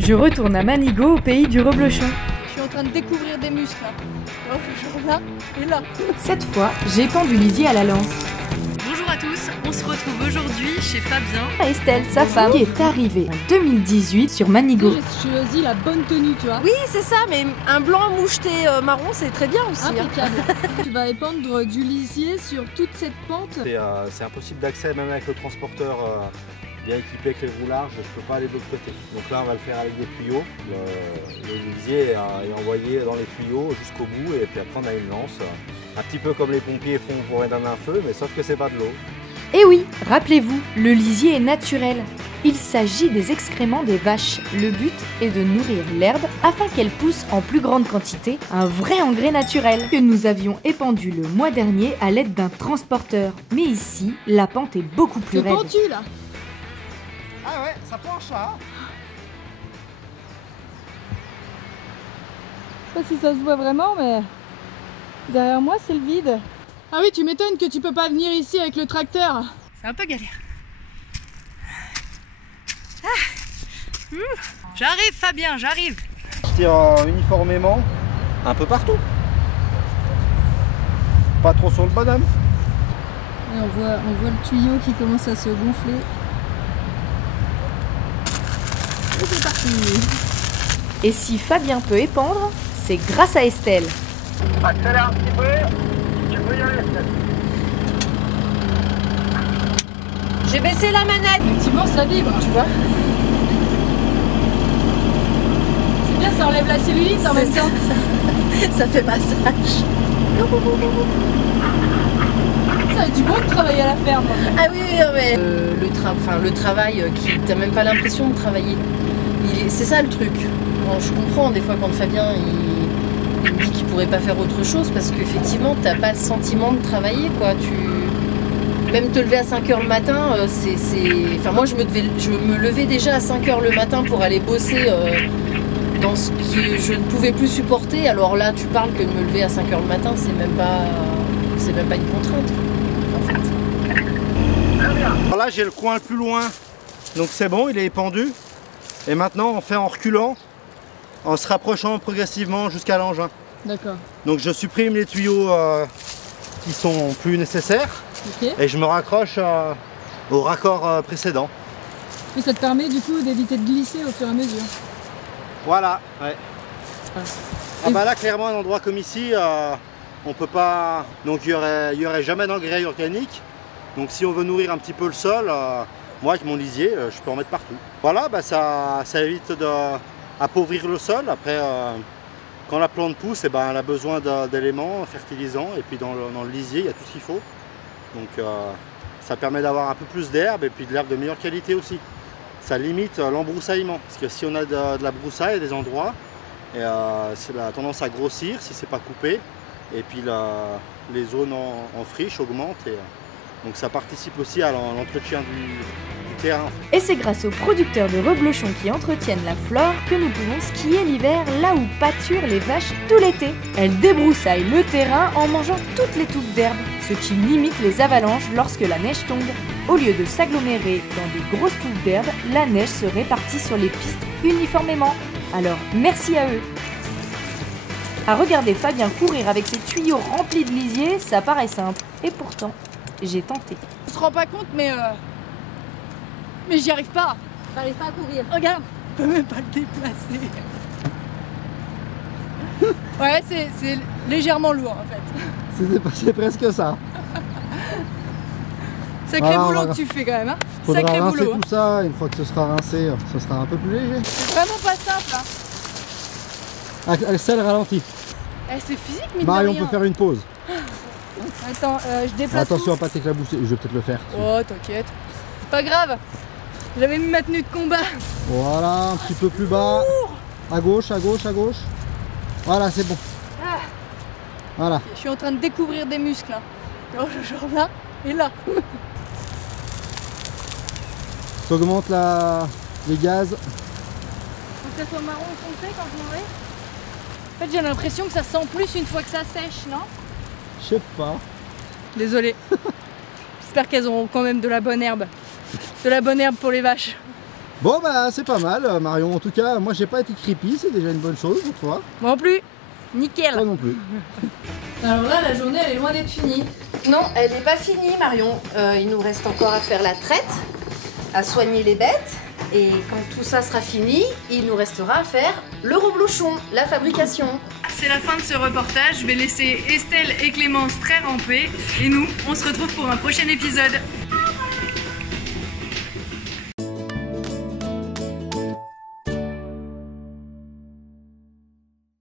Je retourne à Manigot, au pays du reblochon. Je suis en train de découvrir des muscles là. Oh, genre là et là. Cette fois, j'ai du lisier à la lance. Bonjour à tous, on se retrouve aujourd'hui chez Fabien. Estelle, sa femme, qui est arrivée en 2018 sur Manigot. J'ai choisi la bonne tenue, tu vois. Oui, c'est ça, mais un blanc moucheté marron, c'est très bien aussi. Impeccable. Tu vas épandre du lisier sur toute cette pente. C'est impossible d'accès, même avec le transporteur bien équipé avec les roues larges, je ne peux pas aller de l'autre côté. Donc là, on va le faire avec des tuyaux. Le lisier est envoyé dans les tuyaux jusqu'au bout et puis après on a une lance. Un petit peu comme les pompiers font pour éteindre un feu, mais sauf que c'est pas de l'eau. Et oui, rappelez-vous, le lisier est naturel. Il s'agit des excréments des vaches. Le but est de nourrir l'herbe afin qu'elle pousse en plus grande quantité, un vrai engrais naturel que nous avions épandu le mois dernier à l'aide d'un transporteur. Mais ici, la pente est beaucoup plus raide. pentu là. Ah ouais, ça penche ça. Je sais pas si ça se voit vraiment, mais derrière moi c'est le vide. Ah oui, tu m'étonnes que tu peux pas venir ici avec le tracteur. C'est un peu galère. J'arrive Fabien, j'arrive. Je tire uniformément un peu partout. Pas trop sur le bonhomme. Et on voit le tuyau qui commence à se gonfler. Et c'est parti. Et si Fabien peut épandre, c'est grâce à Estelle. Accélère un petit peu, tu peux y aller. J'ai baissé la manette. Effectivement, ça vibre, tu vois. C'est bien, ça enlève la cellulite en même temps. Ça fait massage. Ça a du bon de travailler à la ferme. Ah oui, non, mais le travail qui t'as même pas l'impression de travailler. C'est ça le truc. Bon, je comprends des fois quand Fabien il me dit qu'il pourrait pas faire autre chose parce qu'effectivement t'as pas le sentiment de travailler quoi. Même te lever à 5h le matin, Enfin moi je me levais déjà à 5h le matin pour aller bosser dans ce que je ne pouvais plus supporter. Alors là tu parles que de me lever à 5h le matin, c'est même pas une contrainte en fait. Alors là j'ai le coin le plus loin, donc c'est bon, il est épandu. Et maintenant on fait en reculant, en se rapprochant progressivement jusqu'à l'engin. D'accord. Donc je supprime les tuyaux qui sont plus nécessaires. Ok. Et je me raccroche au raccord précédent. Et ça te permet du coup d'éviter de glisser au fur et à mesure. Voilà, ouais. Ah. Ah bah là clairement un endroit comme ici, on peut pas. Donc il y aurait jamais d'engrais organique. Donc si on veut nourrir un petit peu le sol, moi avec mon lisier, je peux en mettre partout. Voilà, bah ça évite d'appauvrir le sol. Après, quand la plante pousse, elle a besoin d'éléments fertilisants. Et puis dans le lisier, il y a tout ce qu'il faut. Donc ça permet d'avoir un peu plus d'herbe et puis de l'herbe de meilleure qualité aussi. Ça limite l'embroussaillement. Parce que si on a de la broussaille à des endroits, c'est la tendance à grossir si c'est pas coupé. Et puis les zones en friche augmentent. Donc ça participe aussi à l'entretien du terrain. Et c'est grâce aux producteurs de reblochons qui entretiennent la flore que nous pouvons skier l'hiver là où pâturent les vaches tout l'été. Elles débroussaillent le terrain en mangeant toutes les touffes d'herbe, ce qui limite les avalanches lorsque la neige tombe. Au lieu de s'agglomérer dans des grosses touffes d'herbe, la neige se répartit sur les pistes uniformément. Alors merci à eux. À regarder Fabien courir avec ses tuyaux remplis de lisier, ça paraît simple. Et pourtant, j'ai tenté. On se rend pas compte, mais j'y arrive pas. T'arrives pas à courir. Regarde, je peux même pas le déplacer. Ouais, c'est légèrement lourd en fait. C'est presque ça. Sacré boulot que tu fais quand même, hein. Faudra Sacré rincer boulot. tout ça, une fois que ce sera rincé, ce sera un peu plus léger. C'est vraiment pas simple, hein. Celle ralentit. C'est physique, mais Marie, on peut faire une pause. Attends, je déplace. Attention à pas t'éclabousser, je vais peut-être le faire. Oh, t'inquiète. C'est pas grave. J'avais mis ma tenue de combat. Voilà, un petit peu plus bas. À gauche, à gauche, à gauche. Voilà, c'est bon. Ah. Voilà. Je suis en train de découvrir des muscles, hein. Genre là et là. Ça augmente les gaz. Faut que ça soit marron foncé quand je m'en vais. En fait, j'ai l'impression que ça sent plus une fois que ça sèche, non? Je sais pas. Désolée. J'espère qu'elles auront quand même de la bonne herbe. De la bonne herbe pour les vaches. Bon bah c'est pas mal Marion, en tout cas moi j'ai pas été creepy, c'est déjà une bonne chose pour toi. Moi non plus. Nickel. Toi non plus. Alors là, la journée, elle est loin d'être finie. Non, elle n'est pas finie Marion. Il nous reste encore à faire la traite, à soigner les bêtes. Et quand tout ça sera fini, il nous restera à faire le reblochon, la fabrication. C'est la fin de ce reportage. Je vais laisser Estelle et Clémence très rampées. Et nous, on se retrouve pour un prochain épisode.